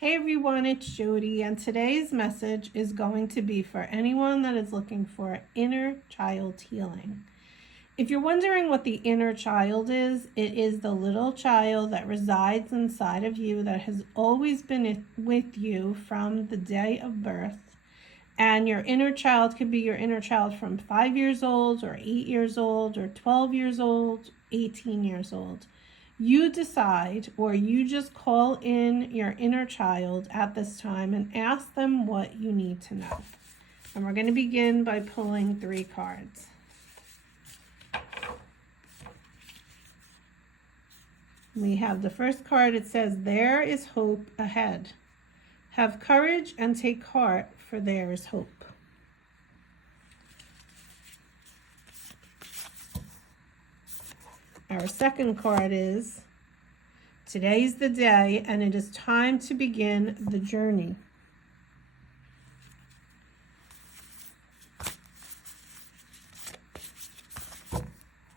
Hey everyone, it's Jody, and today's message is going to be for anyone that is looking for inner child healing. If you're wondering what the inner child is, it is the little child that resides inside of you that has always been with you from the day of birth. And your inner child could be your inner child from 5 years old, or 8 years old, or 12 years old, 18 years old. You decide, or you just call in your inner child at this time and ask them what you need to know. And we're going to begin by pulling 3 cards. We have the first card. It says, "There is hope ahead. Have courage and take heart, for there is hope." Our second card is, "Today's the day and it is time to begin the journey."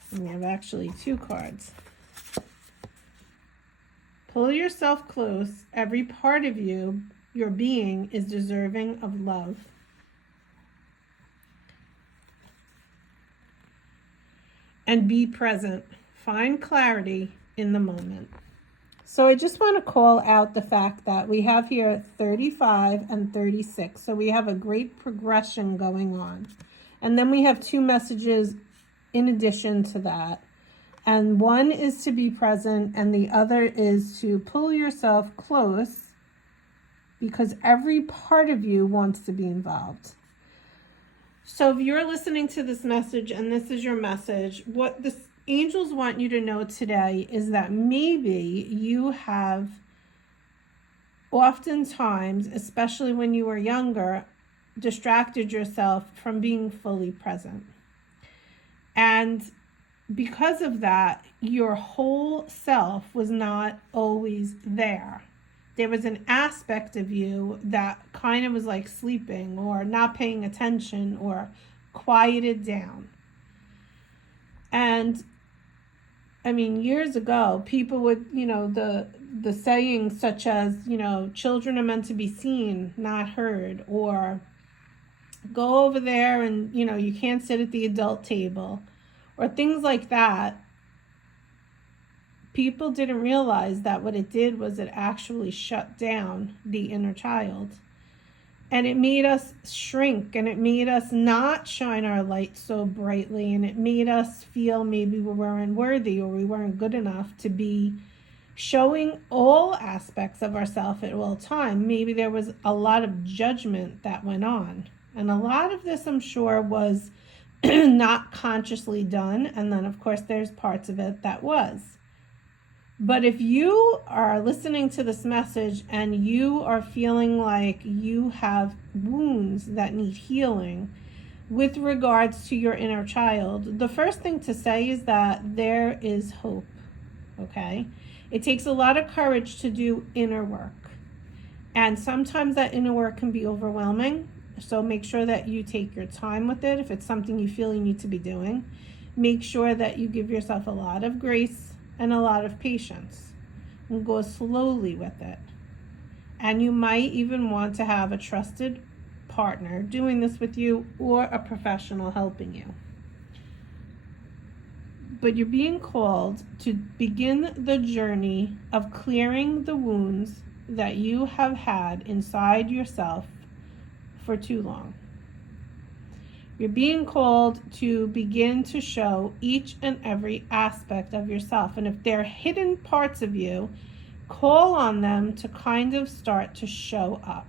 And we have actually 2 cards. "Pull yourself close. Every part of you, your being, is deserving of love." And "Be present. Find clarity in the moment." So I just want to call out the fact that we have here 35 and 36. So we have a great progression going on. And then we have 2 messages in addition to that. And one is to be present and the other is to pull yourself close, because every part of you wants to be involved. So if you're listening to this message and this is your message, what the angels want you to know today is that maybe you have oftentimes, especially when you were younger, distracted yourself from being fully present. And because of that, your whole self was not always there. There was an aspect of you that kind of was like sleeping or not paying attention or quieted down. And I mean, years ago, people would, the sayings such as, children are meant to be seen, not heard, or go over there and, you can't sit at the adult table, or things like that. People didn't realize that what it did was it actually shut down the inner child. And it made us shrink, and it made us not shine our light so brightly, and it made us feel maybe we weren't worthy or we weren't good enough to be showing all aspects of ourselves at all time. Maybe there was a lot of judgment that went on. And a lot of this, I'm sure, was not consciously done. And then, of course, there's parts of it that was. But if you are listening to this message and you are feeling like you have wounds that need healing with regards to your inner child, the first thing to say is that there is hope, okay? It takes a lot of courage to do inner work. And sometimes that inner work can be overwhelming. So make sure that you take your time with it. If it's something you feel you need to be doing, make sure that you give yourself a lot of grace and a lot of patience, and go slowly with it. And you might even want to have a trusted partner doing this with you, or a professional helping you. But you're being called to begin the journey of clearing the wounds that you have had inside yourself for too long. You're being called to begin to show each and every aspect of yourself. And if they're hidden parts of you, call on them to kind of start to show up,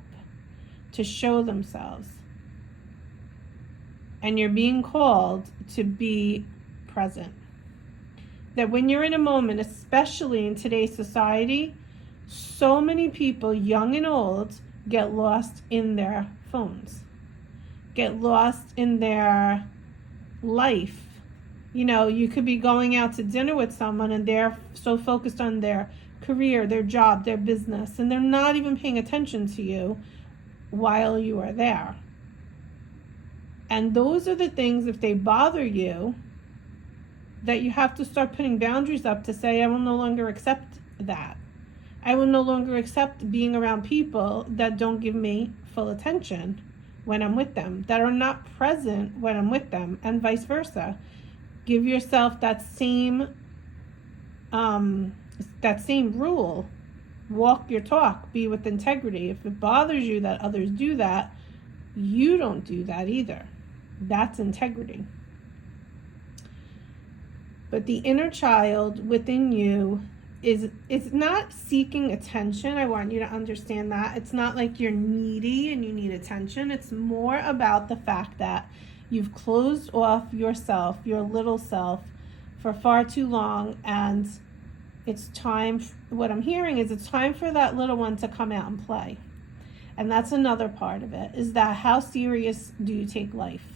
to show themselves. And you're being called to be present. That when you're in a moment, especially in today's society, so many people, young and old, get lost in their phones. Get lost in their life. You could be going out to dinner with someone and they're so focused on their career, their job, their business, and they're not even paying attention to you while you are there. And those are the things, if they bother you, that you have to start putting boundaries up to say, I will no longer accept that. I will no longer accept being around people that don't give me full attention when I'm with them, that are not present when I'm with them, and vice versa. Give yourself that same rule. Walk your talk, be with integrity. If it bothers you that others do that, you don't do that either. That's integrity. But the inner child within you is not seeking attention. I want you to understand that. It's not like you're needy and you need attention. It's more about the fact that you've closed off yourself, your little self, for far too long, and it's time, what I'm hearing is it's time for that little one to come out and play. And that's another part of it, is that how serious do you take life?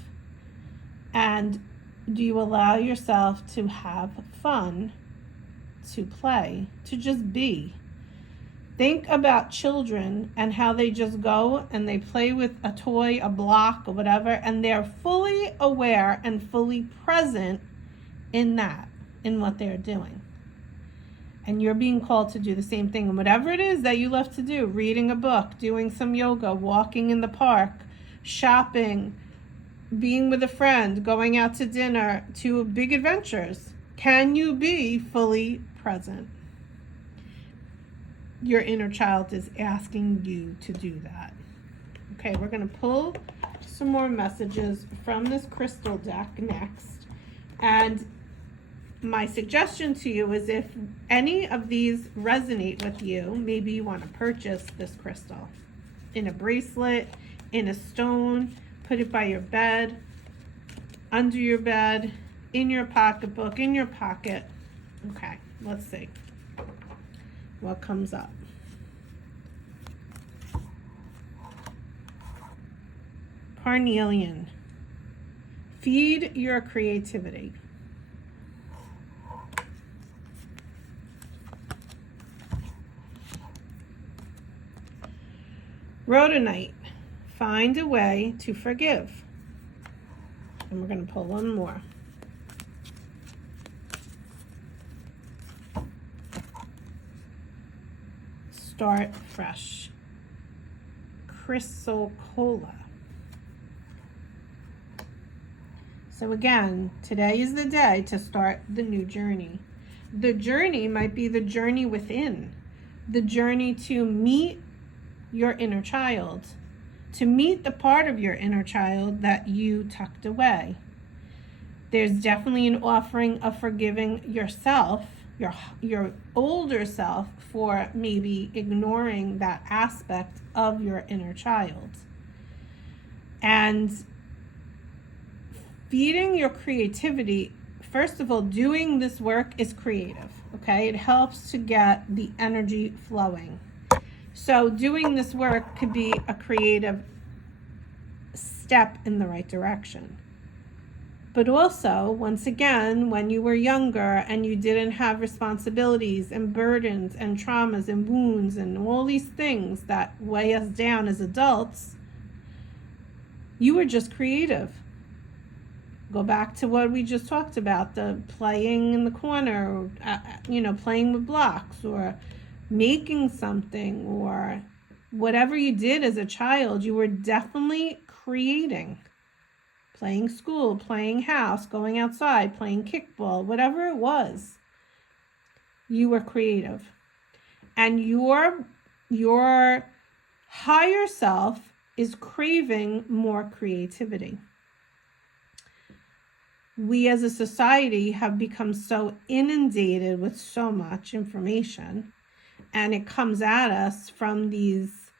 And do you allow yourself to have fun, to play, to just be? Think about children and how they just go and they play with a toy, a block, or whatever, and they're fully aware and fully present in that, in what they're doing. And you're being called to do the same thing. And whatever it is that you love to do, reading a book, doing some yoga, walking in the park, shopping, being with a friend, going out to dinner, to big adventures, can you be fully present? Your inner child is asking you to do that. Okay, we're going to pull some more messages from this crystal deck next. And my suggestion to you is, if any of these resonate with you, maybe you want to purchase this crystal in a bracelet, in a stone, put it by your bed, under your bed, in your pocketbook, in your pocket. Okay, let's see what comes up. Carnelian. Feed your creativity. Rhodonite. Find a way to forgive. And we're going to pull one more. Start fresh. Chrysocolla. So again, today is the day to start the new journey. The journey might be the journey within, the journey to meet your inner child, to meet the part of your inner child that you tucked away. There's definitely an offering of forgiving yourself, your older self, for maybe ignoring that aspect of your inner child. And feeding your creativity, first of all, doing this work is creative, okay? It helps to get the energy flowing. So doing this work could be a creative step in the right direction. But also, once again, when you were younger and you didn't have responsibilities and burdens and traumas and wounds and all these things that weigh us down as adults, you were just creative. Go back to what we just talked about, the playing in the corner, playing with blocks, or making something, or whatever you did as a child, you were definitely creating. Playing school, playing house, going outside, playing kickball, whatever it was, you were creative. And your higher self is craving more creativity. We as a society have become so inundated with so much information, and it comes at us from these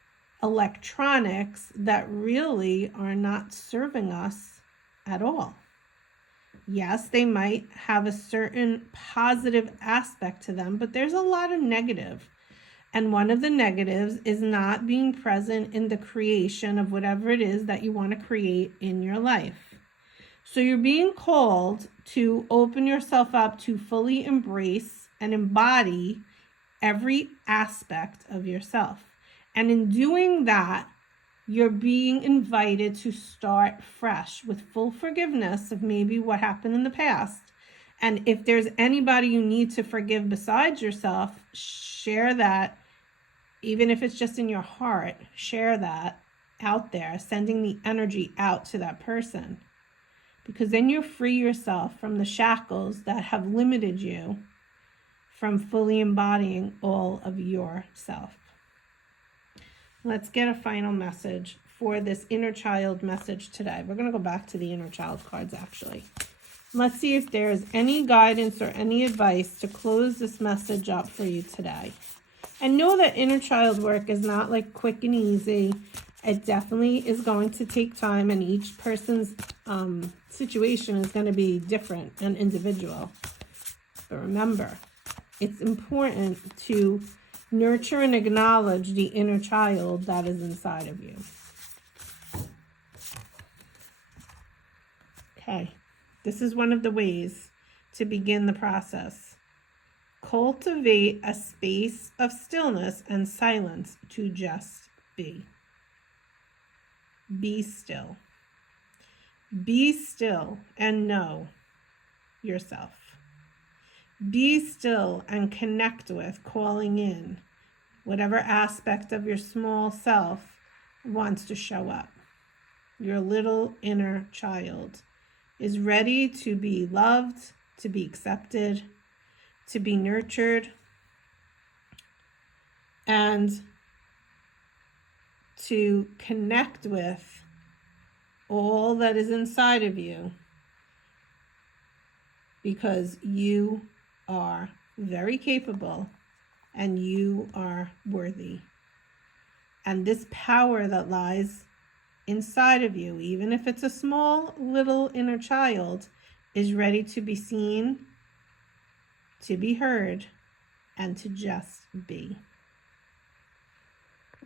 electronics that really are not serving us at all. Yes, they might have a certain positive aspect to them, but there's a lot of negative. And one of the negatives is not being present in the creation of whatever it is that you want to create in your life. So you're being called to open yourself up to fully embrace and embody every aspect of yourself. And in doing that, you're being invited to start fresh with full forgiveness of maybe what happened in the past. And if there's anybody you need to forgive besides yourself, share that Even if it's just in your heart, share that out there, sending the energy out to that person. Because then you free yourself from the shackles that have limited you from fully embodying all of yourself. Let's get a final message for this inner child message today. We're going to go back to the inner child cards, actually. Let's see if there's any guidance or any advice to close this message up for you today. And know that inner child work is not like quick and easy. It definitely is going to take time, and each person's situation is going to be different and individual. But remember, it's important to nurture and acknowledge the inner child that is inside of you. Okay, this is one of the ways to begin the process. Cultivate a space of stillness and silence to just be. Be still. Be still and know yourself. Be still and connect with, calling in whatever aspect of your small self wants to show up. Your little inner child is ready to be loved, to be accepted, to be nurtured, and to connect with all that is inside of you, because you are very capable and you are worthy. And this power that lies inside of you, even if it's a small little inner child, is ready to be seen, to be heard, and to just be.